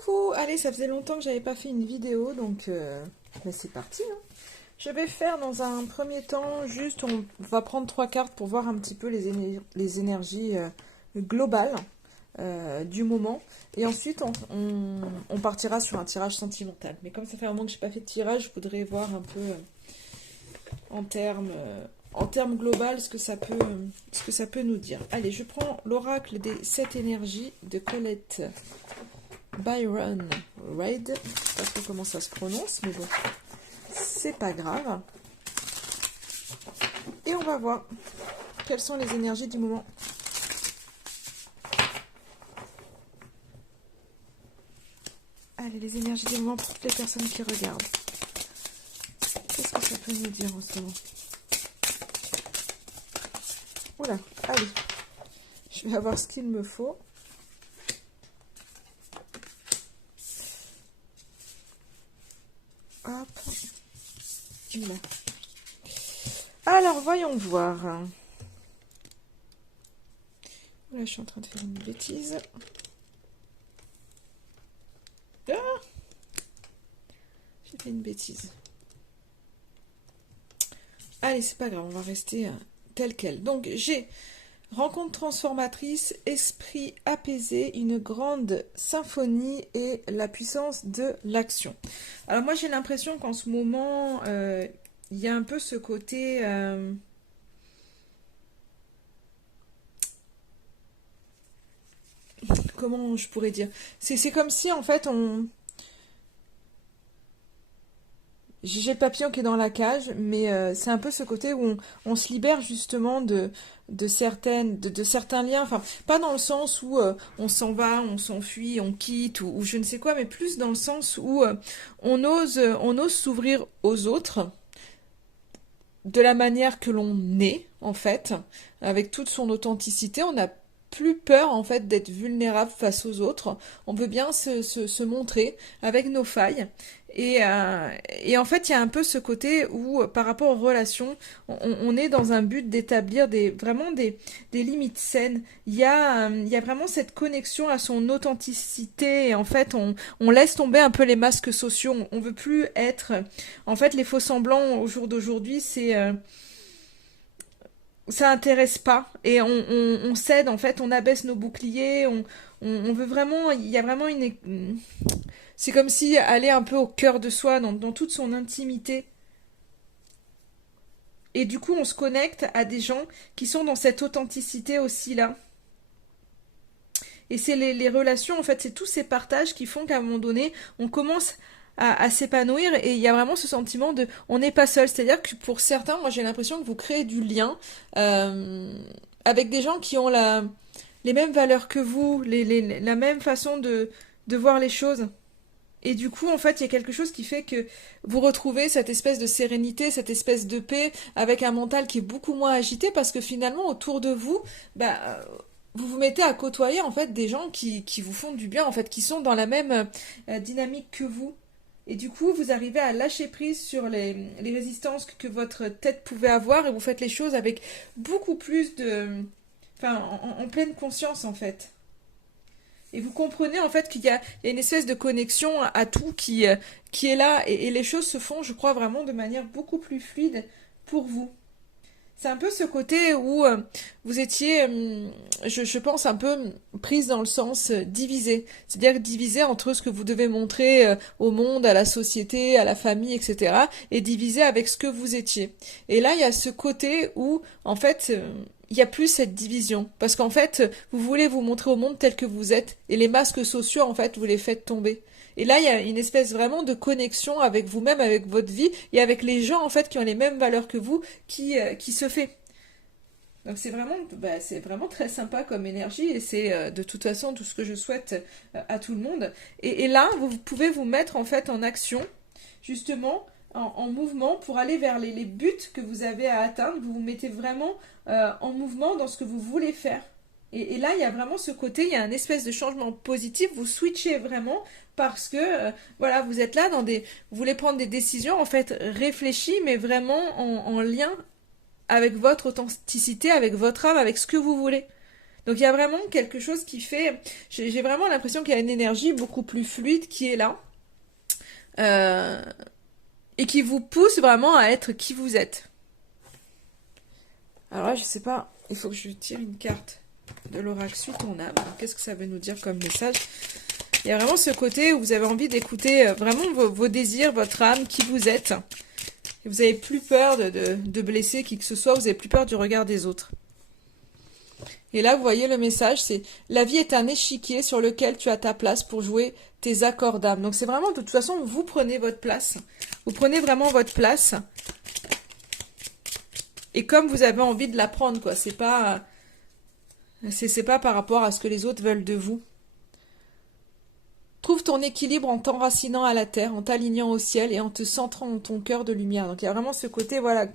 Coucou, allez, ça faisait longtemps que j'avais pas fait une vidéo, donc mais c'est parti, hein. Je vais faire dans un premier temps, juste on va prendre 3 cartes pour voir un petit peu les énergies globales du moment. Et ensuite on partira sur un tirage sentimental. Mais comme ça fait un moment que j'ai pas fait de tirage, je voudrais voir un peu en termes global ce que ça peut nous dire. Allez, je prends l'oracle des 7 énergies de Colette Byron Reid. Je sais pas trop comment ça se prononce, mais bon, c'est pas grave. Et on va voir quelles sont les énergies du moment. Allez, les énergies du moment pour toutes les personnes qui regardent. Qu'est-ce que ça peut nous dire en ce moment? Oula, allez. Je vais avoir ce qu'il me faut. Hop. Là. Alors, voyons voir. Là, je suis en train de faire une bêtise. Ah, j'ai fait une bêtise. Allez, c'est pas grave, on va rester tel quel. Donc, j'ai rencontre transformatrice, esprit apaisé, une grande symphonie et la puissance de l'action. Alors moi, j'ai l'impression qu'en ce moment, il y a un peu ce côté... comment je pourrais dire? C'est comme si, en fait, j'ai le papillon qui est dans la cage, mais c'est un peu ce côté où on se libère justement de certains liens. Enfin, pas dans le sens où on s'en va, on s'enfuit, on quitte ou je ne sais quoi, mais plus dans le sens où on ose s'ouvrir aux autres de la manière que l'on est, en fait, avec toute son authenticité. On n'a plus peur, en fait, d'être vulnérable face aux autres. On peut bien se montrer avec nos failles. Et en fait, il y a un peu ce côté où, par rapport aux relations, on est dans un but d'établir vraiment des limites saines. Il y a vraiment cette connexion à son authenticité. Et en fait, on laisse tomber un peu les masques sociaux. On veut plus être... En fait, les faux semblants au jour d'aujourd'hui, ça intéresse pas. Et on cède, en fait, on abaisse nos boucliers. On veut vraiment... Il y a vraiment une... C'est comme si aller un peu au cœur de soi, dans toute son intimité. Et du coup, on se connecte à des gens qui sont dans cette authenticité aussi là. Et c'est les relations, en fait, c'est tous ces partages qui font qu'à un moment donné, on commence à s'épanouir et il y a vraiment ce sentiment de on n'est pas seul. C'est-à-dire que pour certains, moi j'ai l'impression que vous créez du lien avec des gens qui ont les mêmes valeurs que vous, la même façon de voir les choses. Et du coup, en fait, il y a quelque chose qui fait que vous retrouvez cette espèce de sérénité, cette espèce de paix, avec un mental qui est beaucoup moins agité, parce que finalement, autour de vous, vous vous mettez à côtoyer, en fait, des gens qui vous font du bien, en fait, qui sont dans la même dynamique que vous. Et du coup, vous arrivez à lâcher prise sur les résistances que votre tête pouvait avoir, et vous faites les choses avec beaucoup plus de... Enfin, en pleine conscience, en fait. Et vous comprenez en fait qu'il y a une espèce de connexion à tout qui est là et les choses se font, je crois, vraiment de manière beaucoup plus fluide pour vous. C'est un peu ce côté où vous étiez, je pense, un peu prise dans le sens divisé. C'est-à-dire divisé entre ce que vous devez montrer au monde, à la société, à la famille, etc. Et divisé avec ce que vous étiez. Et là, il y a ce côté où, en fait, il n'y a plus cette division. Parce qu'en fait, vous voulez vous montrer au monde tel que vous êtes. Et les masques sociaux, en fait, vous les faites tomber. Et là, il y a une espèce vraiment de connexion avec vous-même, avec votre vie, et avec les gens, en fait, qui ont les mêmes valeurs que vous, qui se fait. Donc c'est vraiment très sympa comme énergie, et c'est de toute façon tout ce que je souhaite à tout le monde. Et là, vous pouvez vous mettre, en fait, en action, justement, en mouvement, pour aller vers les buts que vous avez à atteindre. Vous vous mettez vraiment en mouvement dans ce que vous voulez faire. Et là, il y a vraiment ce côté, il y a un espèce de changement positif, vous switchez vraiment parce que, voilà, vous êtes là vous voulez prendre des décisions, en fait, réfléchies, mais vraiment en lien avec votre authenticité, avec votre âme, avec ce que vous voulez. Donc il y a vraiment quelque chose qui fait, j'ai vraiment l'impression qu'il y a une énergie beaucoup plus fluide qui est là, euh, et qui vous pousse vraiment à être qui vous êtes. Alors là, je sais pas, il faut que je tire une carte de l'oracle Suis ton âme. Qu'est-ce que ça veut nous dire comme message? Il y a vraiment ce côté où vous avez envie d'écouter vraiment vos désirs, votre âme, qui vous êtes. Et vous n'avez plus peur de blesser qui que ce soit, vous n'avez plus peur du regard des autres. Et là, vous voyez le message, c'est la vie est un échiquier sur lequel tu as ta place pour jouer tes accords d'âme. Donc c'est vraiment, de toute façon, vous prenez votre place. Vous prenez vraiment votre place. Et comme vous avez envie de la prendre, quoi. C'est pas par rapport à ce que les autres veulent de vous. Trouve ton équilibre en t'enracinant à la terre, en t'alignant au ciel et en te centrant dans ton cœur de lumière. Donc il y a vraiment ce côté, voilà,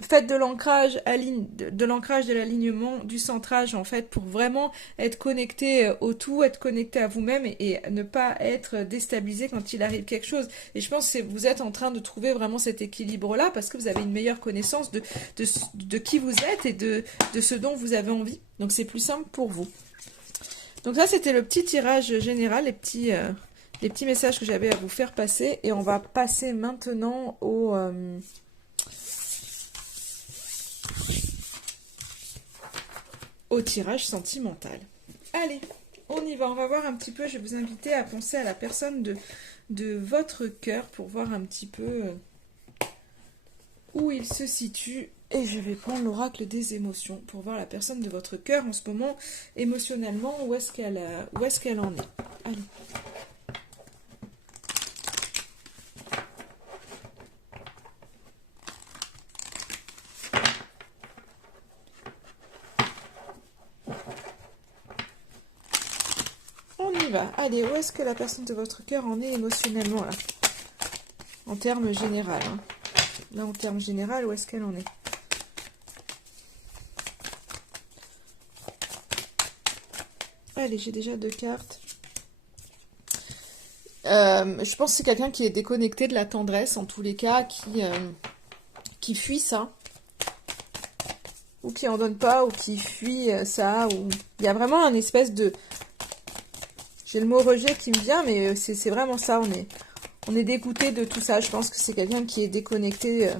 faites de l'ancrage, de l'ancrage, de l'alignement, du centrage en fait, pour vraiment être connecté au tout, être connecté à vous-même et ne pas être déstabilisé quand il arrive quelque chose. Et je pense que vous êtes en train de trouver vraiment cet équilibre-là parce que vous avez une meilleure connaissance de qui vous êtes et de ce dont vous avez envie. Donc c'est plus simple pour vous. Donc ça, c'était le petit tirage général, les petits messages que j'avais à vous faire passer. Et on va passer maintenant au tirage sentimental. Allez, on y va. On va voir un petit peu. Je vais vous inviter à penser à la personne de votre cœur pour voir un petit peu où il se situe. Et je vais prendre l'oracle des émotions pour voir la personne de votre cœur en ce moment, émotionnellement, où est-ce qu'elle en est. Allez. On y va. Allez, où est-ce que la personne de votre cœur en est émotionnellement, là? En termes général. Hein. Là, en termes général, où est-ce qu'elle en est? Allez, j'ai déjà 2 cartes. Je pense que c'est quelqu'un qui est déconnecté de la tendresse, en tous les cas, qui fuit ça. Ou qui en donne pas, ou qui fuit ça. Ou... Il y a vraiment un espèce de... J'ai le mot rejet qui me vient, mais c'est vraiment ça. On est dégoûté de tout ça. Je pense que c'est quelqu'un qui est déconnecté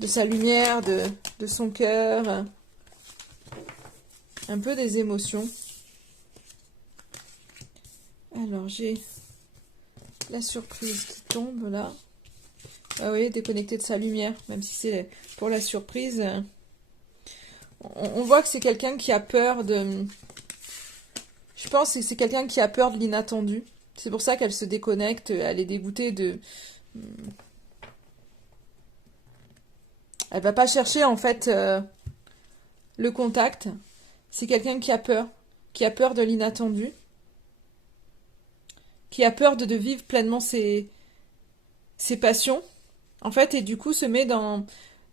de sa lumière, de son cœur. Un peu des émotions. Alors, j'ai la surprise qui tombe là. Ah oui, déconnecté de sa lumière, même si c'est pour la surprise. On voit que c'est quelqu'un qui a peur de... Je pense que c'est quelqu'un qui a peur de l'inattendu. C'est pour ça qu'elle se déconnecte, elle est dégoûtée de... Elle va pas chercher en fait le contact. C'est quelqu'un qui a peur de l'inattendu. Qui a peur de vivre pleinement ses passions, en fait, et du coup se met dans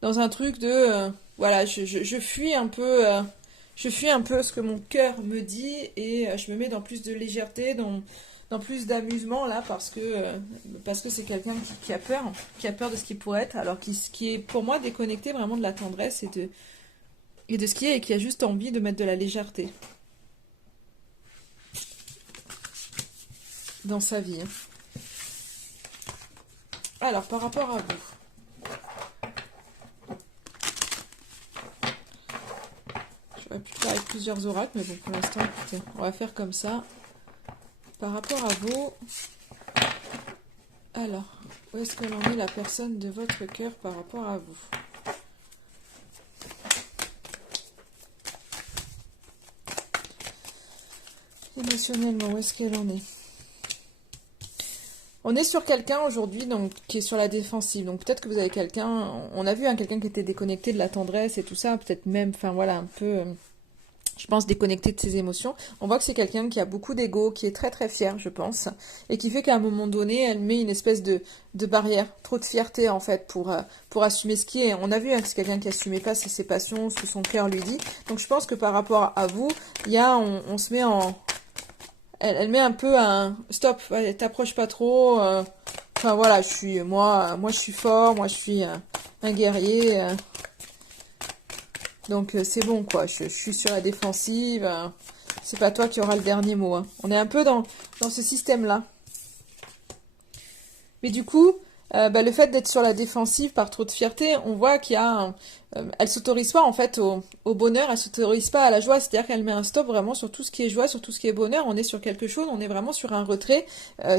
un truc de voilà, je fuis un peu ce que mon cœur me dit et je me mets dans plus de légèreté, dans plus d'amusement là parce que c'est quelqu'un qui a peur de ce qui pourrait être, alors qui est pour moi déconnecté vraiment de la tendresse et de ce qui est et qui a juste envie de mettre de la légèreté dans sa vie. Alors, par rapport à vous, j'aurais pu faire avec plusieurs oracles, mais bon, pour l'instant, écoutez, on va faire comme ça. Par rapport à vous, alors, où est-ce qu'elle en est la personne de votre cœur par rapport à vous? Émotionnellement, où est-ce qu'elle en est? On est sur quelqu'un aujourd'hui donc qui est sur la défensive. Donc peut-être que vous avez quelqu'un, on a vu quelqu'un qui était déconnecté de la tendresse et tout ça, peut-être même, enfin voilà, un peu, je pense, déconnecté de ses émotions. On voit que c'est quelqu'un qui a beaucoup d'ego, qui est très très fier, je pense, et qui fait qu'à un moment donné, elle met une espèce de barrière, trop de fierté en fait pour assumer ce qui est. On a vu que c'est quelqu'un qui assumait pas ses passions, ce que son cœur lui dit. Donc je pense que par rapport à vous, il y a, on se met en... Elle met un peu un stop, t'approches pas trop. Enfin voilà, moi je suis fort, moi je suis un guerrier. Donc c'est bon quoi, je suis sur la défensive, c'est pas toi qui auras le dernier mot, hein. On est un peu dans ce système-là. Mais du coup, le fait d'être sur la défensive par trop de fierté, on voit qu'il y a elle s'autorise pas en fait au bonheur, elle s'autorise pas à la joie, c'est-à-dire qu'elle met un stop vraiment sur tout ce qui est joie, sur tout ce qui est bonheur, on est sur quelque chose, on est vraiment sur un retrait,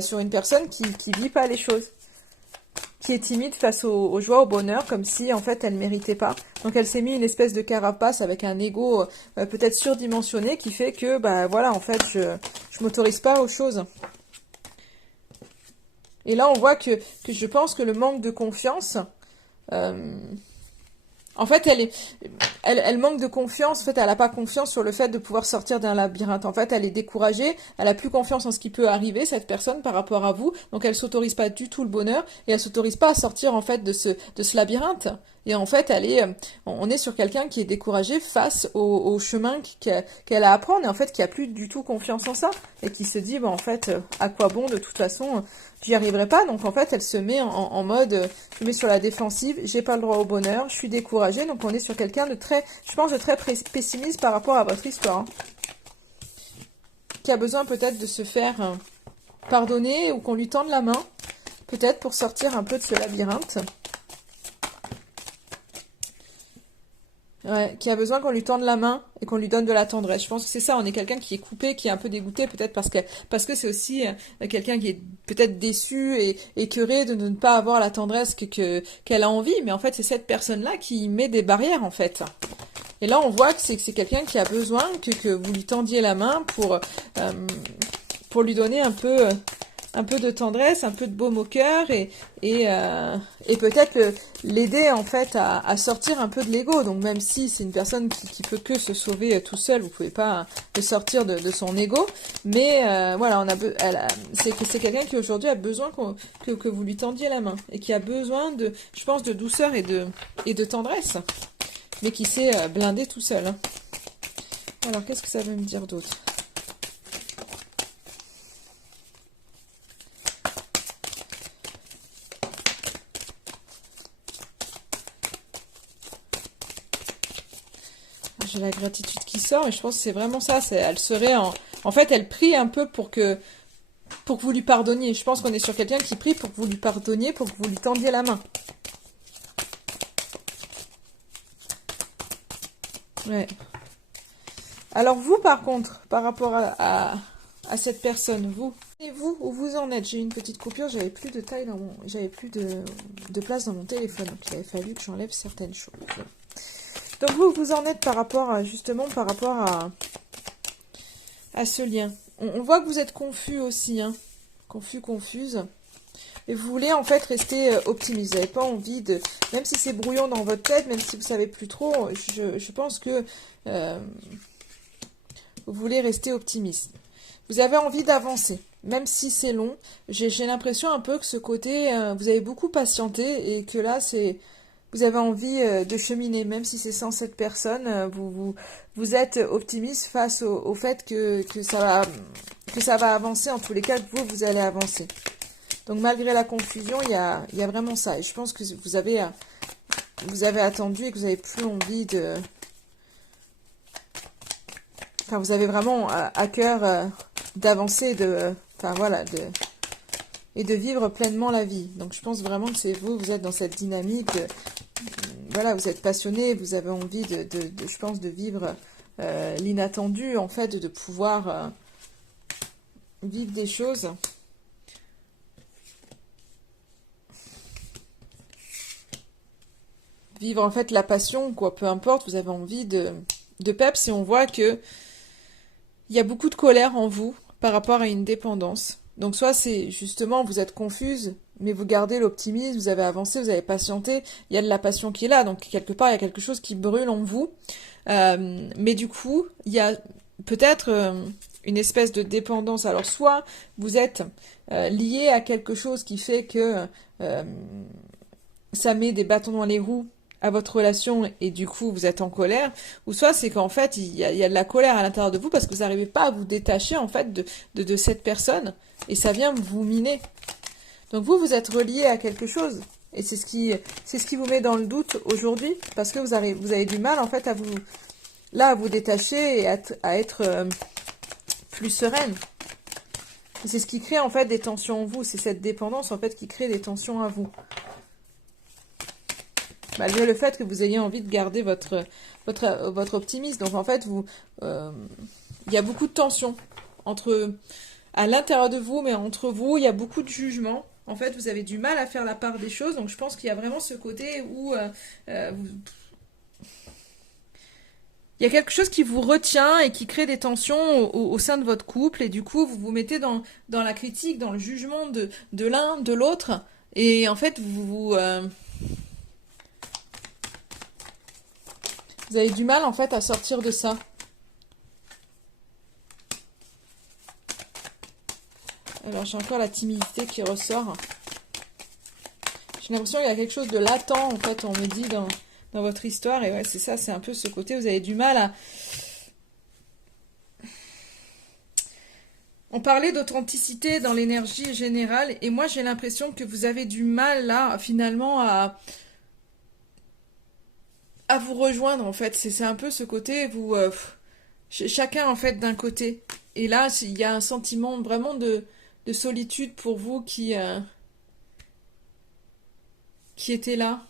sur une personne qui vit pas les choses, qui est timide face aux joies, au bonheur, comme si en fait elle méritait pas. Donc elle s'est mis une espèce de carapace avec un ego peut-être surdimensionné qui fait que bah voilà en fait je m'autorise pas aux choses. Et là on voit que je pense que le manque de confiance, en fait, elle manque de confiance. En fait, elle n'a pas confiance sur le fait de pouvoir sortir d'un labyrinthe. En fait, elle est découragée. Elle a plus confiance en ce qui peut arriver, cette personne, par rapport à vous. Donc, elle s'autorise pas du tout le bonheur et elle s'autorise pas à sortir en fait de ce labyrinthe. Et en fait, on est sur quelqu'un qui est découragé face au chemin qu'elle a à prendre et en fait qui a plus du tout confiance en ça et qui se dit, en fait, à quoi bon de toute façon, j'y arriverai pas. Donc en fait, elle se met en mode, je me mets sur la défensive, j'ai pas le droit au bonheur, je suis découragée. Donc on est sur quelqu'un de très, je pense, de très pessimiste par rapport à votre histoire, hein, qui a besoin peut-être de se faire pardonner ou qu'on lui tende la main, peut-être pour sortir un peu de ce labyrinthe. Ouais, qui a besoin qu'on lui tende la main et qu'on lui donne de la tendresse. Je pense que c'est ça, on est quelqu'un qui est coupé, qui est un peu dégoûté, peut-être parce que c'est aussi quelqu'un qui est peut-être déçu et écœuré de ne pas avoir la tendresse qu'elle a envie, mais en fait c'est cette personne-là qui met des barrières en fait. Et là on voit que c'est quelqu'un qui a besoin que vous lui tendiez la main pour lui donner un peu de tendresse, un peu de baume au cœur et peut-être l'aider en fait à sortir un peu de l'ego. Donc même si c'est une personne qui peut que se sauver tout seul, vous pouvez pas le sortir de son ego. Mais voilà, c'est quelqu'un qui aujourd'hui a besoin que vous lui tendiez la main et qui a besoin je pense, de douceur et de tendresse, mais qui s'est blindé tout seul, hein. Alors qu'est-ce que ça veut me dire d'autre ? J'ai la gratitude qui sort et je pense que c'est vraiment ça. Elle serait en fait, elle prie un peu pour que vous lui pardonniez. Je pense qu'on est sur quelqu'un qui prie pour que vous lui pardonniez, pour que vous lui tendiez la main. Ouais. Alors vous, par contre, par rapport à cette personne, vous, et vous, où vous en êtes? J'ai eu une petite coupure, j'avais plus de taille j'avais plus de place dans mon téléphone, donc il avait fallu que j'enlève certaines choses. Donc vous en êtes par rapport à ce lien. On voit que vous êtes confus aussi, hein. Confus, confuse. Et vous voulez en fait rester optimiste. Vous n'avez pas envie de... Même si c'est brouillon dans votre tête, même si vous savez plus trop, je pense que vous voulez rester optimiste. Vous avez envie d'avancer. Même si c'est long, j'ai l'impression un peu que ce côté, vous avez beaucoup patienté et que là, vous avez envie de cheminer, même si c'est sans cette personne, vous êtes optimiste face au fait que ça va avancer. En tous les cas, vous allez avancer. Donc malgré la confusion, il y a vraiment ça. Et je pense que vous avez attendu et que vous n'avez plus envie de... Enfin, vous avez vraiment à cœur d'avancer, enfin voilà, et de vivre pleinement la vie. Donc je pense vraiment que c'est vous êtes dans cette dynamique, voilà, vous êtes passionné, vous avez envie je pense, de vivre l'inattendu, en fait, de pouvoir vivre des choses. Vivre en fait la passion, quoi, peu importe, vous avez envie de peps et on voit que il y a beaucoup de colère en vous par rapport à une dépendance. Donc soit c'est justement vous êtes confuse, mais vous gardez l'optimisme, vous avez avancé, vous avez patienté, il y a de la passion qui est là, donc quelque part il y a quelque chose qui brûle en vous. Mais du coup, il y a peut-être une espèce de dépendance. Alors soit vous êtes lié à quelque chose qui fait que ça met des bâtons dans les roues à votre relation et du coup vous êtes en colère, ou soit c'est qu'en fait il y a de la colère à l'intérieur de vous parce que vous n'arrivez pas à vous détacher en fait de cette personne et ça vient vous miner. Donc vous êtes relié à quelque chose Et c'est ce qui vous met dans le doute aujourd'hui, parce que vous avez du mal en fait à vous détacher et à être plus sereine. Et c'est ce qui crée en fait des tensions en vous, c'est cette dépendance en fait qui crée des tensions à vous. Malgré le fait que vous ayez envie de garder votre optimisme. Donc en fait, il y a beaucoup de tensions à l'intérieur de vous, mais entre vous, il y a beaucoup de jugements. En fait, vous avez du mal à faire la part des choses. Donc je pense qu'il y a vraiment ce côté où il y a quelque chose qui vous retient et qui crée des tensions au sein de votre couple. Et du coup, vous vous mettez dans la critique, dans le jugement de l'un, de l'autre. Et en fait, vous avez du mal en fait à sortir de ça. Alors j'ai encore la timidité qui ressort. J'ai l'impression qu'il y a quelque chose de latent en fait, on me dit dans votre histoire. Et ouais, c'est ça, c'est un peu ce côté, vous avez du mal à... On parlait d'authenticité dans l'énergie générale, et moi j'ai l'impression que vous avez du mal là, finalement, à vous rejoindre en fait. C'est un peu ce côté, chacun en fait d'un côté. Et là, il y a un sentiment vraiment de solitude pour vous qui était là.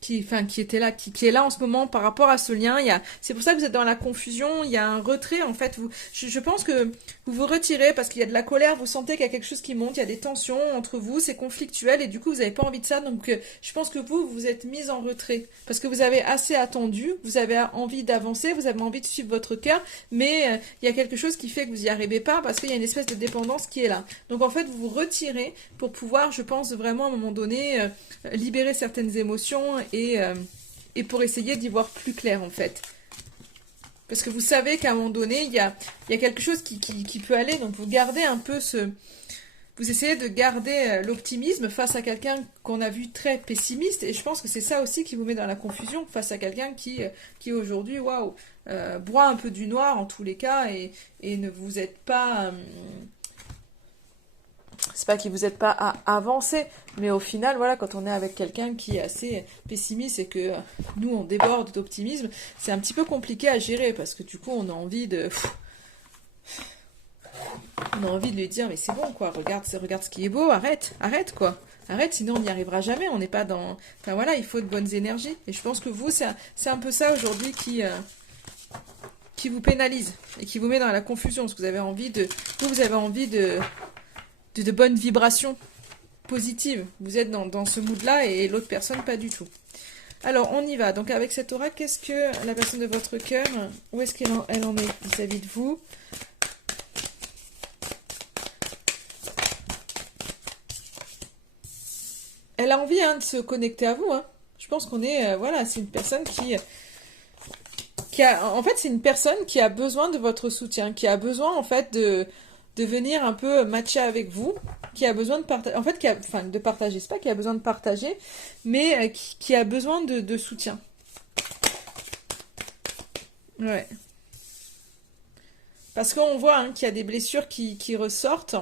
Qui était là, qui est là en ce moment par rapport à ce lien. C'est pour ça que vous êtes dans la confusion, il y a un retrait en fait. Je pense que vous vous retirez parce qu'il y a de la colère, vous sentez qu'il y a quelque chose qui monte, il y a des tensions entre vous, c'est conflictuel et du coup vous n'avez pas envie de ça. Donc je pense que vous vous êtes mis en retrait parce que vous avez assez attendu, vous avez envie d'avancer, vous avez envie de suivre votre cœur, mais il y a quelque chose qui fait que vous n'y arrivez pas parce qu'il y a une espèce de dépendance qui est là. Donc en fait vous vous retirez pour pouvoir, je pense vraiment à un moment donné, libérer certaines émotions et pour essayer d'y voir plus clair en fait. Parce que vous savez qu'à un moment donné, il y a quelque chose qui peut aller, donc vous gardez un peu vous essayez de garder l'optimisme face à quelqu'un qu'on a vu très pessimiste, et je pense que c'est ça aussi qui vous met dans la confusion, face à quelqu'un qui aujourd'hui, waouh, broie un peu du noir en tous les cas, et ne vous êtes pas... c'est pas qu'il vous aide pas à avancer, mais au final, voilà, quand on est avec quelqu'un qui est assez pessimiste et que nous on déborde d'optimisme, c'est un petit peu compliqué à gérer parce que du coup on a envie de lui dire mais c'est bon quoi, regarde ce qui est beau, arrête quoi. Arrête, sinon on n'y arrivera jamais, on n'est pas dans... Enfin voilà, il faut de bonnes énergies. Et je pense que vous, c'est un peu ça aujourd'hui qui vous pénalise et qui vous met dans la confusion. Parce que vous avez envie de bonnes vibrations positives. Vous êtes dans ce mood-là et l'autre personne pas du tout. Alors, on y va. Donc, avec cette aura, qu'est-ce que la personne de votre cœur, où est-ce qu'elle en est vis-à-vis de vous? Elle a envie de se connecter à vous. Hein. Je pense qu'on est... voilà, c'est une personne en fait, c'est une personne qui a besoin de votre soutien, qui a besoin, en fait, de venir un peu matcher avec vous, qui a besoin de partager, en fait, de partager, c'est pas qui a besoin de partager, mais qui a besoin de soutien. Ouais. Parce qu'on voit qu'il y a des blessures qui ressortent.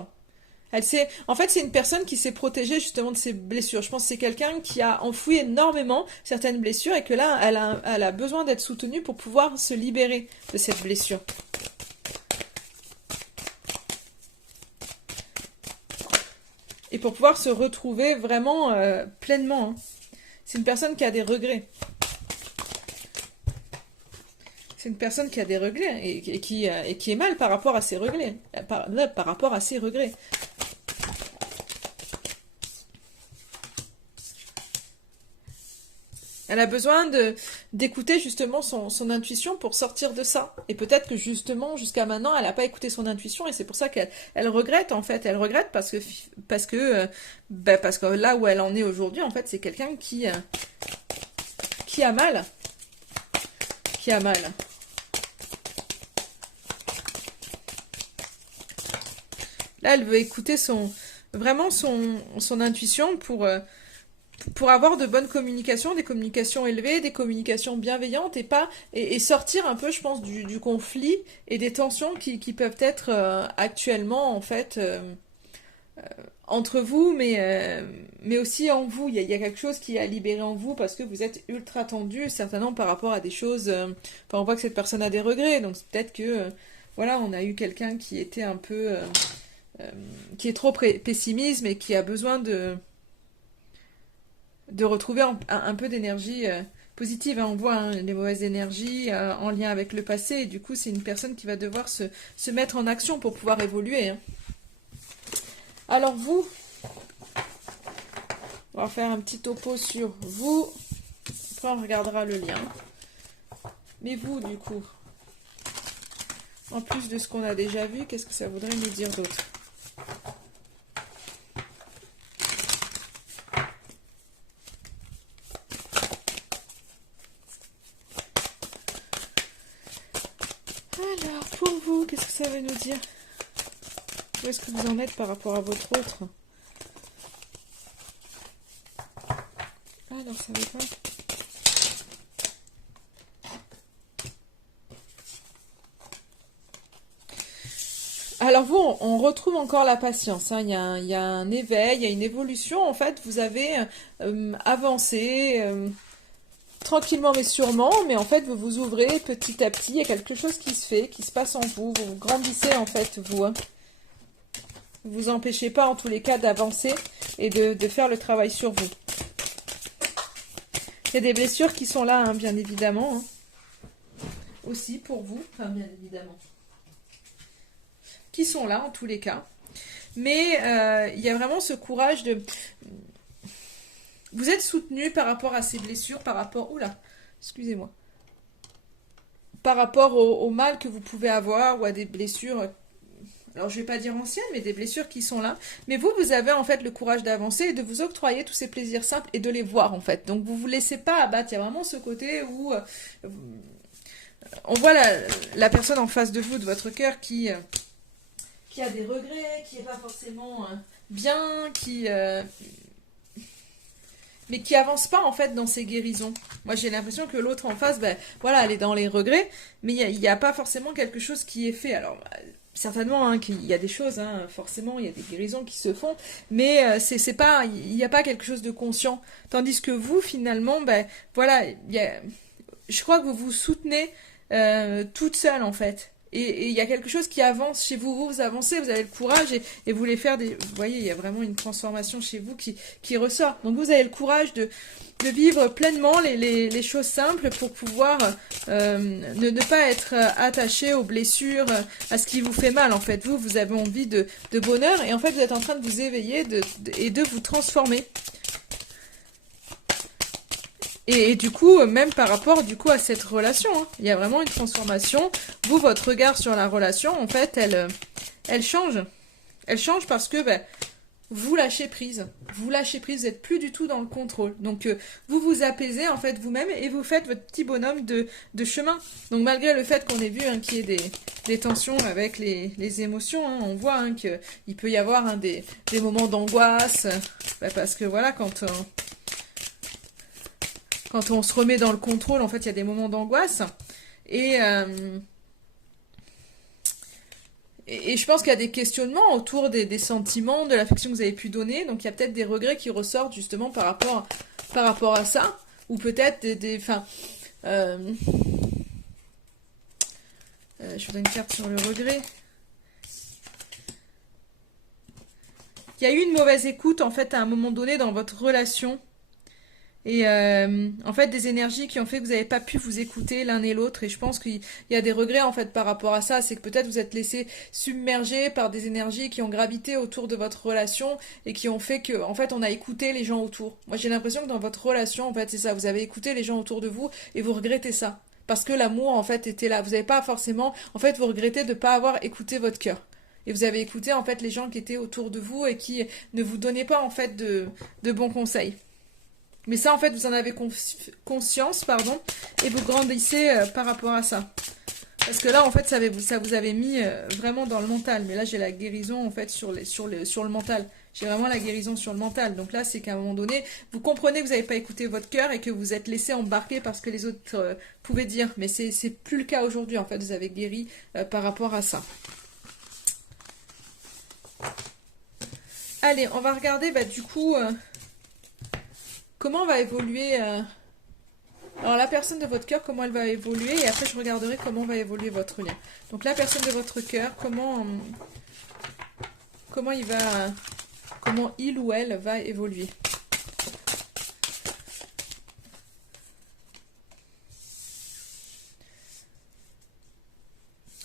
En fait, c'est une personne qui s'est protégée justement de ses blessures. Je pense que c'est quelqu'un qui a enfoui énormément certaines blessures et que là, elle a besoin d'être soutenue pour pouvoir se libérer de cette blessure. Et pour pouvoir se retrouver vraiment pleinement. Hein. C'est une personne qui a des regrets. C'est une personne qui a des regrets et qui est mal par rapport à ses regrets. Par rapport à ses regrets. Elle a besoin d'écouter justement son intuition pour sortir de ça. Et peut-être que justement, jusqu'à maintenant, elle n'a pas écouté son intuition et c'est pour ça qu'elle regrette en fait. Elle regrette parce que là où elle en est aujourd'hui, en fait, c'est quelqu'un qui a mal. Qui a mal. Là, elle veut écouter vraiment son intuition pour avoir de bonnes communications, des communications élevées, des communications bienveillantes et sortir un peu, je pense, du conflit et des tensions qui peuvent être actuellement, en fait, entre vous, mais aussi en vous. Il y a quelque chose qui est à libérer en vous parce que vous êtes ultra tendu, certainement par rapport à des choses. Enfin, on voit que cette personne a des regrets, donc c'est peut-être que, voilà, on a eu quelqu'un qui était un peu, euh, qui est trop pessimiste et qui a besoin de retrouver un peu d'énergie positive, hein. On voit, hein, les mauvaises énergies en lien avec le passé, et du coup, c'est une personne qui va devoir se mettre en action pour pouvoir évoluer, hein. Alors vous, on va faire un petit topo sur vous. Après, on regardera le lien. Mais vous, du coup, en plus de ce qu'on a déjà vu, qu'est-ce que ça voudrait nous dire d'autre? Alors, pour vous, qu'est-ce que ça va nous dire? Où est-ce que vous en êtes par rapport à votre autre? Alors, ça va pas. Alors vous, on retrouve encore la patience, hein. Il y a un éveil, il y a une évolution. En fait, vous avez avancé tranquillement mais sûrement, mais en fait, vous vous ouvrez petit à petit. Il y a quelque chose qui se fait, qui se passe en vous. Vous grandissez en fait, vous, hein. Vous vous empêchez pas en tous les cas d'avancer et de faire le travail sur vous. Il y a des blessures qui sont là, hein, bien évidemment, hein. Aussi pour vous, enfin bien évidemment. Qui sont là en tous les cas. Mais il y a vraiment ce courage de... Vous êtes soutenu par rapport à ces blessures, par rapport... Oula, excusez-moi. Par rapport au mal que vous pouvez avoir ou à des blessures... Alors je vais pas dire anciennes, mais des blessures qui sont là. Mais vous, vous avez en fait le courage d'avancer et de vous octroyer tous ces plaisirs simples et de les voir en fait. Donc vous vous laissez pas abattre. Il y a vraiment ce côté où... on voit la personne en face de vous, de votre cœur, qui a des regrets, qui est pas forcément bien, mais qui avance pas en fait dans ses guérisons. Moi j'ai l'impression que l'autre en face, ben voilà, elle est dans les regrets, mais il y a pas forcément quelque chose qui est fait. Alors certainement, hein, qu'il y a des choses, hein, forcément, il y a des guérisons qui se font, mais c'est pas, il n'y a pas quelque chose de conscient. Tandis que vous, finalement, ben voilà, je crois que vous vous soutenez toute seule en fait. Et il y a quelque chose qui avance chez vous, vous avancez, vous avez le courage et vous voulez faire des... Vous voyez, il y a vraiment une transformation chez vous qui ressort. Donc vous avez le courage de vivre pleinement les choses simples pour pouvoir ne pas être attaché aux blessures, à ce qui vous fait mal en fait. Vous avez envie de bonheur et en fait vous êtes en train de vous éveiller et de vous transformer. Et du coup, même par rapport du coup à cette relation, hein, il y a vraiment une transformation. Vous, votre regard sur la relation, en fait, elle change. Elle change parce que ben, vous lâchez prise. Vous lâchez prise, vous n'êtes plus du tout dans le contrôle. Donc vous vous apaisez en fait vous-même et vous faites votre petit bonhomme de chemin. Donc malgré le fait qu'on ait vu hein, qu'il y ait des tensions avec les émotions, hein, on voit hein, qu'il peut y avoir hein, des moments d'angoisse. Parce que voilà, quand on se remet dans le contrôle, en fait, il y a des moments d'angoisse. Et, euh, et je pense qu'il y a des questionnements autour des sentiments, de l'affection que vous avez pu donner. Donc, il y a peut-être des regrets qui ressortent justement par rapport à ça. Ou peut-être je voudrais une carte sur le regret. Il y a eu une mauvaise écoute, en fait, à un moment donné dans votre relation. Et en fait, des énergies qui ont fait que vous n'avez pas pu vous écouter l'un et l'autre. Et je pense qu'il y a des regrets en fait par rapport à ça. C'est que peut-être vous êtes laissé submerger par des énergies qui ont gravité autour de votre relation et qui ont fait que, en fait, on a écouté les gens autour. Moi, j'ai l'impression que dans votre relation, en fait, c'est ça. Vous avez écouté les gens autour de vous et vous regrettez ça. Parce que l'amour, en fait, était là. Vous n'avez pas forcément... En fait, vous regrettez de ne pas avoir écouté votre cœur. Et vous avez écouté, en fait, les gens qui étaient autour de vous et qui ne vous donnaient pas, en fait, de bons conseils. Mais ça, en fait, vous en avez conscience, pardon, et vous grandissez par rapport à ça. Parce que là, en fait, ça vous avait mis vraiment dans le mental. Mais là, j'ai la guérison, en fait, sur le mental. J'ai vraiment la guérison sur le mental. Donc là, c'est qu'à un moment donné, vous comprenez que vous n'avez pas écouté votre cœur et que vous êtes laissé embarquer parce que les autres pouvaient dire. Mais c'est plus le cas aujourd'hui, en fait. Vous avez guéri par rapport à ça. Allez, on va regarder du coup comment va évoluer alors la personne de votre cœur, comment elle va évoluer, et après je regarderai comment va évoluer votre lien. Donc la personne de votre cœur, comment comment il ou elle va évoluer.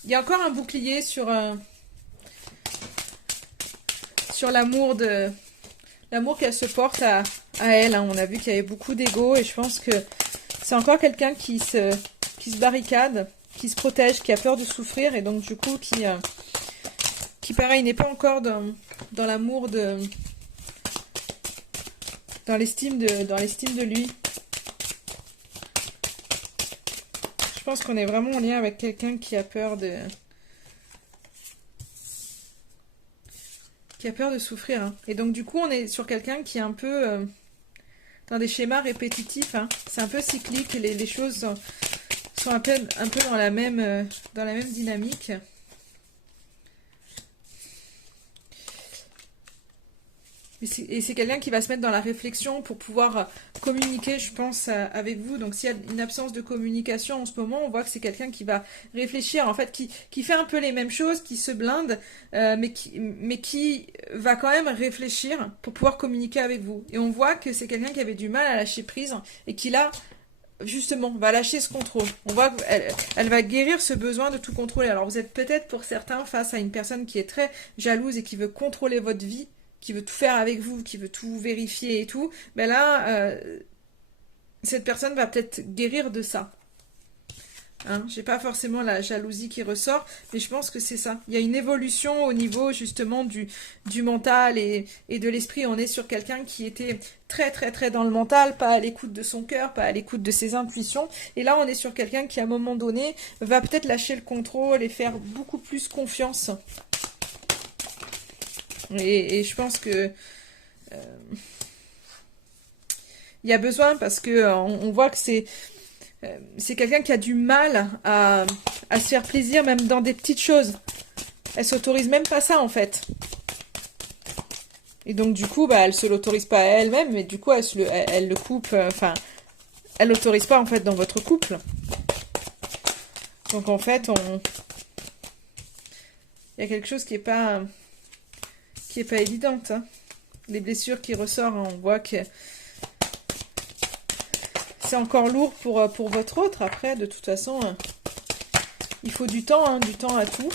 Il y a encore un bouclier sur l'amour qu'elle se porte à elle. Hein. On a vu qu'il y avait beaucoup d'ego et je pense que c'est encore quelqu'un qui se barricade, qui se protège, qui a peur de souffrir et donc du coup qui pareil n'est pas encore dans l'amour dans l'estime de lui. Je pense qu'on est vraiment en lien avec quelqu'un qui a peur de souffrir. Hein. Et donc du coup on est sur quelqu'un qui est un peu dans des schémas répétitifs. Hein. C'est un peu cyclique, les choses sont un peu dans la même dynamique. Et c'est quelqu'un qui va se mettre dans la réflexion pour pouvoir communiquer, je pense, avec vous. Donc s'il y a une absence de communication en ce moment, on voit que c'est quelqu'un qui va réfléchir, en fait, qui fait un peu les mêmes choses, qui se blinde, mais qui va quand même réfléchir pour pouvoir communiquer avec vous. Et on voit que c'est quelqu'un qui avait du mal à lâcher prise et qui là, justement, va lâcher ce contrôle. On voit qu'elle va guérir ce besoin de tout contrôler. Alors vous êtes peut-être pour certains face à une personne qui est très jalouse et qui veut contrôler votre vie, qui veut tout faire avec vous, qui veut tout vérifier et tout, ben là, cette personne va peut-être guérir de ça. Hein, j'ai pas forcément la jalousie qui ressort, mais je pense que c'est ça. Il y a une évolution au niveau justement du mental et de l'esprit. On est sur quelqu'un qui était très très très dans le mental, pas à l'écoute de son cœur, pas à l'écoute de ses intuitions. Et là, on est sur quelqu'un qui à un moment donné va peut-être lâcher le contrôle et faire beaucoup plus confiance. Et je pense que il y a besoin parce que on voit que c'est quelqu'un qui a du mal à se faire plaisir même dans des petites choses. Elle s'autorise même pas ça en fait. Et donc du coup, elle se l'autorise pas à elle-même, mais du coup elle le coupe. Enfin, elle l'autorise pas en fait dans votre couple. Donc en fait, il y a quelque chose qui est pas évidente. Hein. Les blessures qui ressortent, hein, on voit que c'est encore lourd pour votre autre. Après, de toute façon, il faut du temps à tout.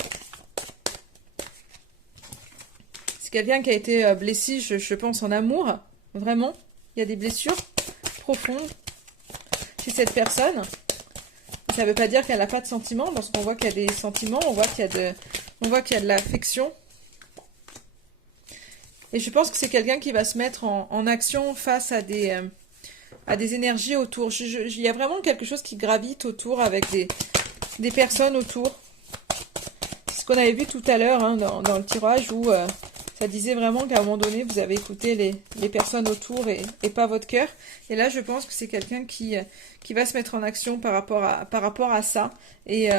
C'est quelqu'un qui a été blessé, je pense, en amour. Vraiment. Il y a des blessures profondes chez cette personne. Ça ne veut pas dire qu'elle n'a pas de sentiments, parce qu'on voit qu'il y a des sentiments, on voit qu'il y a de l'affection. Et je pense que c'est quelqu'un qui va se mettre en action face à des énergies autour. Il y a vraiment quelque chose qui gravite autour avec des personnes autour. C'est ce qu'on avait vu tout à l'heure hein, dans le tirage où ça disait vraiment qu'à un moment donné, vous avez écouté les personnes autour et pas votre cœur. Et là, je pense que c'est quelqu'un qui va se mettre en action par rapport à ça. Et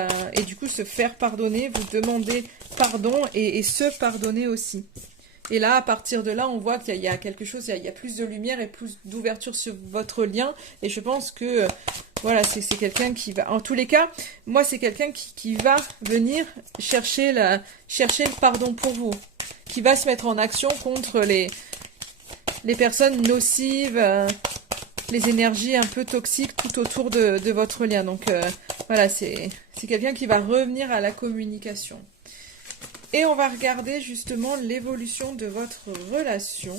du coup, se faire pardonner, vous demander pardon et se pardonner aussi. Et là, à partir de là, on voit qu'il y a quelque chose, il y a plus de lumière et plus d'ouverture sur votre lien. Et je pense que, voilà, c'est quelqu'un qui va... En tous les cas, moi, c'est quelqu'un qui va venir chercher le pardon pour vous. Qui va se mettre en action contre les personnes nocives, les énergies un peu toxiques tout autour de votre lien. Donc, voilà, c'est quelqu'un qui va revenir à la communication. Et on va regarder justement l'évolution de votre relation.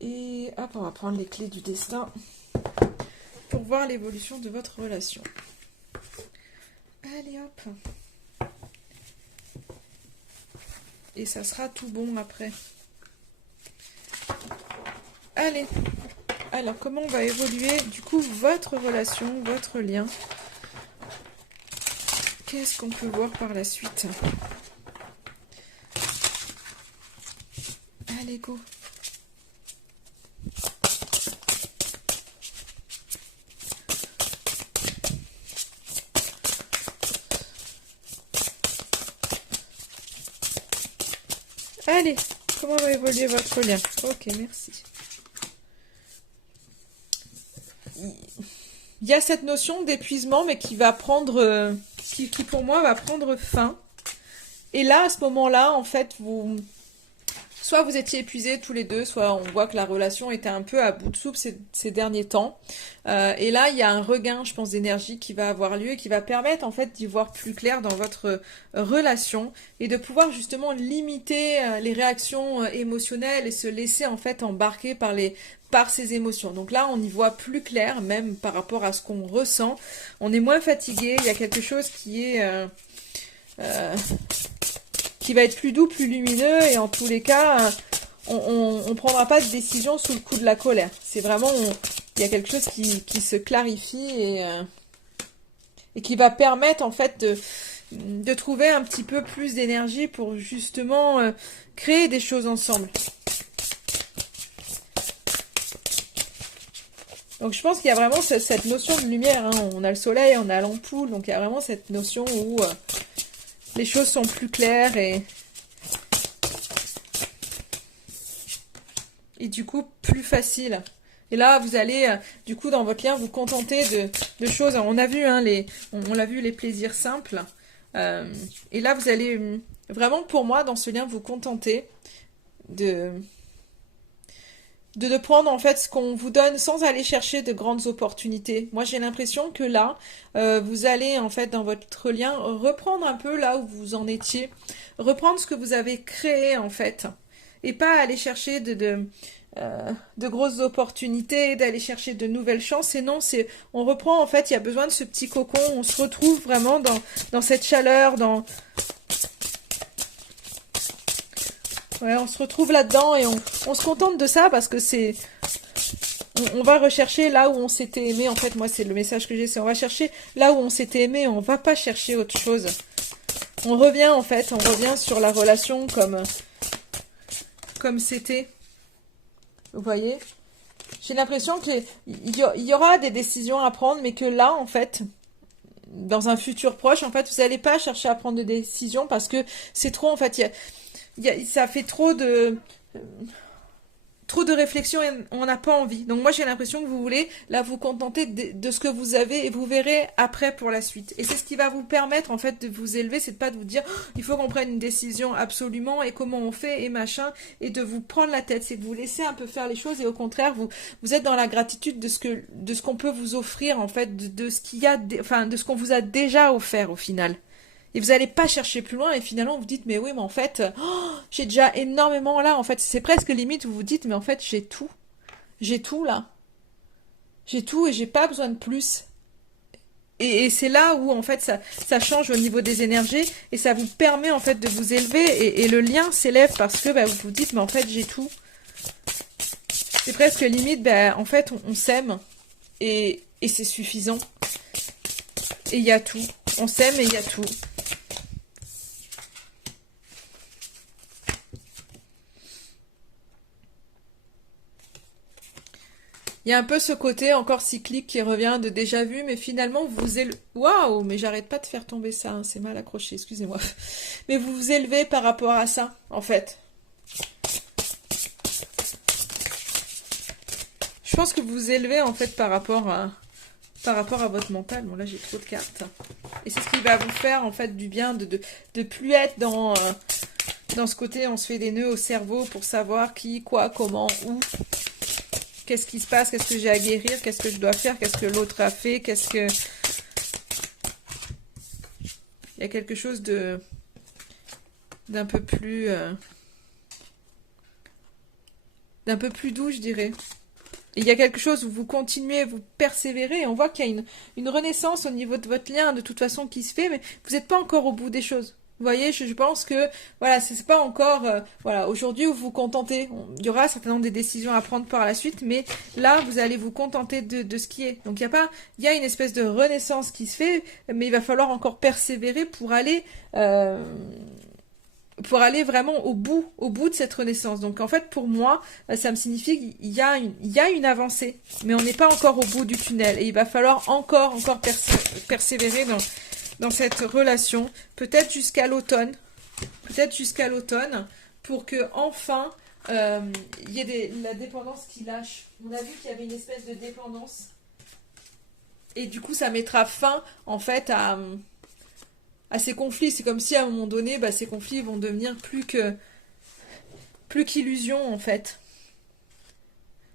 Et hop, on va prendre les clés du destin pour voir l'évolution de votre relation. Allez hop. Et ça sera tout bon après. Allez. Alors, comment va évoluer, du coup, votre relation, votre lien? Qu'est-ce qu'on peut voir par la suite? Allez, go! Allez, comment va évoluer votre lien? Ok, merci. Il y a cette notion d'épuisement, mais qui va prendre, qui pour moi va prendre fin. Et là, à ce moment-là, en fait, soit vous étiez épuisés tous les deux, soit on voit que la relation était un peu à bout de souffle ces derniers temps. Et là, il y a un regain, je pense, d'énergie qui va avoir lieu et qui va permettre en fait d'y voir plus clair dans votre relation et de pouvoir justement limiter les réactions émotionnelles et se laisser en fait embarquer par ces émotions. Donc là, on y voit plus clair, même par rapport à ce qu'on ressent. On est moins fatigué. Il y a quelque chose qui va être plus doux, plus lumineux, et en tous les cas, on prendra pas de décision sous le coup de la colère. C'est vraiment, il y a quelque chose qui se clarifie et qui va permettre en fait de trouver un petit peu plus d'énergie pour justement créer des choses ensemble. Donc je pense qu'il y a vraiment cette notion de lumière, hein. On a le soleil, on a l'ampoule, donc il y a vraiment cette notion où les choses sont plus claires et du coup plus faciles. Et là, vous allez, du coup, dans votre lien, vous contenter de choses. On a vu, hein, on l'a vu, les plaisirs simples. Et là, vous allez vraiment, pour moi, dans ce lien, vous contenter de prendre en fait ce qu'on vous donne sans aller chercher de grandes opportunités. Moi j'ai l'impression que là, vous allez en fait dans votre lien reprendre un peu là où vous en étiez, reprendre ce que vous avez créé en fait, et pas aller chercher de grosses opportunités, d'aller chercher de nouvelles chances. Et non, on reprend en fait, il y a besoin de ce petit cocon, on se retrouve vraiment dans cette chaleur, ouais, on se retrouve là-dedans et on se contente de ça parce que on va rechercher là où on s'était aimé. En fait, moi, c'est le message que j'ai, c'est on va chercher là où on s'était aimé, on va pas chercher autre chose. On revient sur la relation comme c'était. Vous voyez? J'ai l'impression qu'il y aura des décisions à prendre, mais que là, en fait, dans un futur proche, en fait, vous n'allez pas chercher à prendre des décisions parce que c'est trop, en fait, ça fait trop de réflexion et on n'a pas envie. Donc moi j'ai l'impression que vous voulez là vous contenter de ce que vous avez et vous verrez après pour la suite. Et c'est ce qui va vous permettre en fait de vous élever, c'est de pas de vous dire oh, il faut qu'on prenne une décision absolument et comment on fait et machin et de vous prendre la tête. C'est de vous laisser un peu faire les choses et au contraire vous êtes dans la gratitude de ce qu'on peut vous offrir en fait, de ce qu'il y a, enfin de ce qu'on vous a déjà offert au final. Et vous n'allez pas chercher plus loin et finalement vous dites mais oui mais en fait j'ai déjà énormément là, en fait c'est presque limite vous vous dites mais en fait j'ai tout là, j'ai tout et j'ai pas besoin de plus. Et c'est là où en fait ça change au niveau des énergies et ça vous permet en fait de vous élever et le lien s'élève parce que vous vous dites mais en fait j'ai tout. C'est presque limite en fait on s'aime et c'est suffisant. Et il y a tout. On s'aime et il y a tout. Il y a un peu ce côté encore cyclique qui revient de déjà vu, mais finalement vous élevez... Waouh, mais j'arrête pas de faire tomber ça, hein, c'est mal accroché, excusez-moi. Mais vous vous élevez par rapport à ça, en fait. Je pense que vous vous élevez, en fait, par rapport à votre mental. Bon, là, j'ai trop de cartes. Et c'est ce qui va vous faire, en fait, du bien de plus être dans ce côté, on se fait des nœuds au cerveau pour savoir qui, quoi, comment, où... Qu'est-ce qui se passe? Qu'est-ce que j'ai à guérir? Qu'est-ce que je dois faire? Qu'est-ce que l'autre a fait? Il y a quelque chose d'un peu plus doux, je dirais. Et il y a quelque chose où vous continuez, vous persévérez, et on voit qu'il y a une renaissance au niveau de votre lien, de toute façon, qui se fait, mais vous n'êtes pas encore au bout des choses. Vous voyez, je pense que voilà, c'est pas encore voilà, aujourd'hui vous vous contentez. Il y aura certainement des décisions à prendre par la suite, mais là vous allez vous contenter de ce qui est. Donc il y a une espèce de renaissance qui se fait, mais il va falloir encore persévérer pour aller vraiment au bout de cette renaissance. Donc en fait pour moi, ça me signifie qu'il y a une avancée, mais on n'est pas encore au bout du tunnel et il va falloir encore persévérer dans cette relation, peut-être jusqu'à l'automne, pour que enfin il y ait la dépendance qui lâche. On a vu qu'il y avait une espèce de dépendance. Et du coup, ça mettra fin, en fait, à ces conflits. C'est comme si, à un moment donné, bah, ces conflits vont devenir plus qu'illusion, en fait.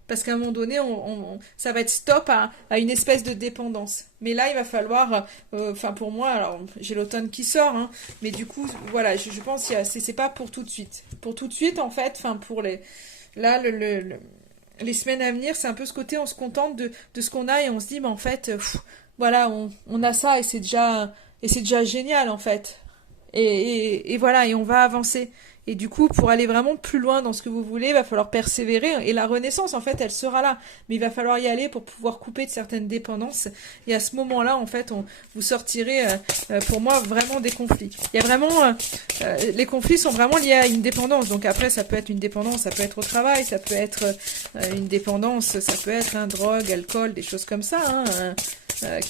Parce qu'à un moment donné, ça va être stop à une espèce de dépendance. Mais là, il va falloir, enfin pour moi, alors j'ai l'automne qui sort, hein, mais du coup, voilà, je pense que c'est pas pour tout de suite. Pour tout de suite, en fait, enfin pour là, les semaines à venir, c'est un peu ce côté, on se contente de ce qu'on a et on se dit, mais en fait, voilà, on a ça et c'est déjà génial, en fait. Et voilà, et on va avancer. Et du coup, pour aller vraiment plus loin dans ce que vous voulez, il va falloir persévérer. Et la renaissance, en fait, elle sera là. Mais il va falloir y aller pour pouvoir couper de certaines dépendances. Et à ce moment-là, en fait, vous sortirez, pour moi, vraiment des conflits. Il y a vraiment... les conflits sont vraiment liés à une dépendance. Donc après, ça peut être une dépendance, ça peut être au travail, ça peut être une dépendance, ça peut être un drogue, alcool, des choses comme ça, hein,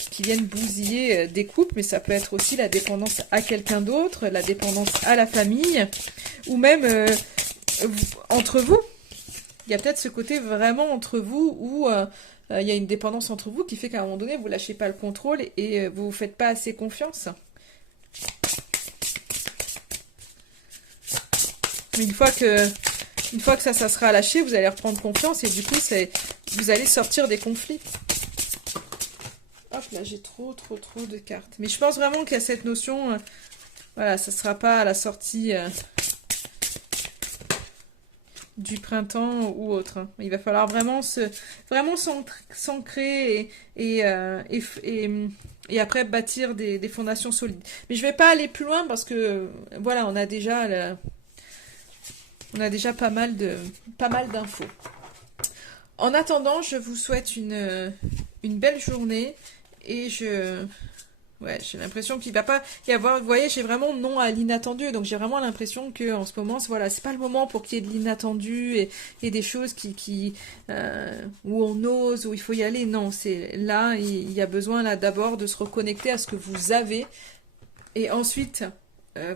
qui viennent bousiller des couples. Mais ça peut être aussi la dépendance à quelqu'un d'autre, la dépendance à la famille ou même entre vous. Il y a peut-être ce côté vraiment entre vous où il y a une dépendance entre vous qui fait qu'à un moment donné, vous lâchez pas le contrôle et vous vous faites pas assez confiance. Mais une fois que ça sera lâché, vous allez reprendre confiance et du coup, vous allez sortir des conflits. Hop, là, j'ai trop de cartes. Mais je pense vraiment qu'il y a cette notion, voilà, ça sera pas à la sortie... du printemps ou autre. Il va falloir vraiment s'ancrer et après bâtir des fondations solides. Mais je vais pas aller plus loin parce que voilà, on a déjà pas mal d'infos. En attendant, je vous souhaite une belle journée et ouais, j'ai l'impression qu'il va pas y avoir. Vous voyez, j'ai vraiment non à l'inattendu. Donc j'ai vraiment l'impression que en ce moment, voilà, c'est pas le moment pour qu'il y ait de l'inattendu et des choses où on ose, où il faut y aller. Non, c'est là, il y a besoin là d'abord de se reconnecter à ce que vous avez et ensuite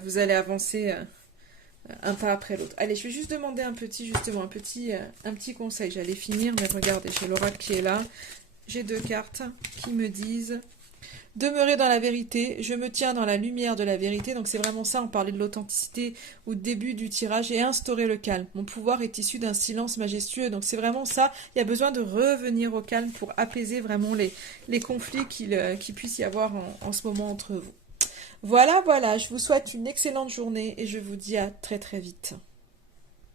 vous allez avancer un pas après l'autre. Allez, je vais juste demander un petit conseil. J'allais finir, mais regardez, j'ai l'oracle qui est là. J'ai 2 cartes qui me disent demeurer dans la vérité, je me tiens dans la lumière de la vérité. Donc c'est vraiment ça, on parlait de l'authenticité au début du tirage, et instaurer le calme. Mon pouvoir est issu d'un silence majestueux. Donc c'est vraiment ça, il y a besoin de revenir au calme pour apaiser vraiment les conflits qu'il puisse y avoir en ce moment entre vous. Voilà, je vous souhaite une excellente journée et je vous dis à très très vite.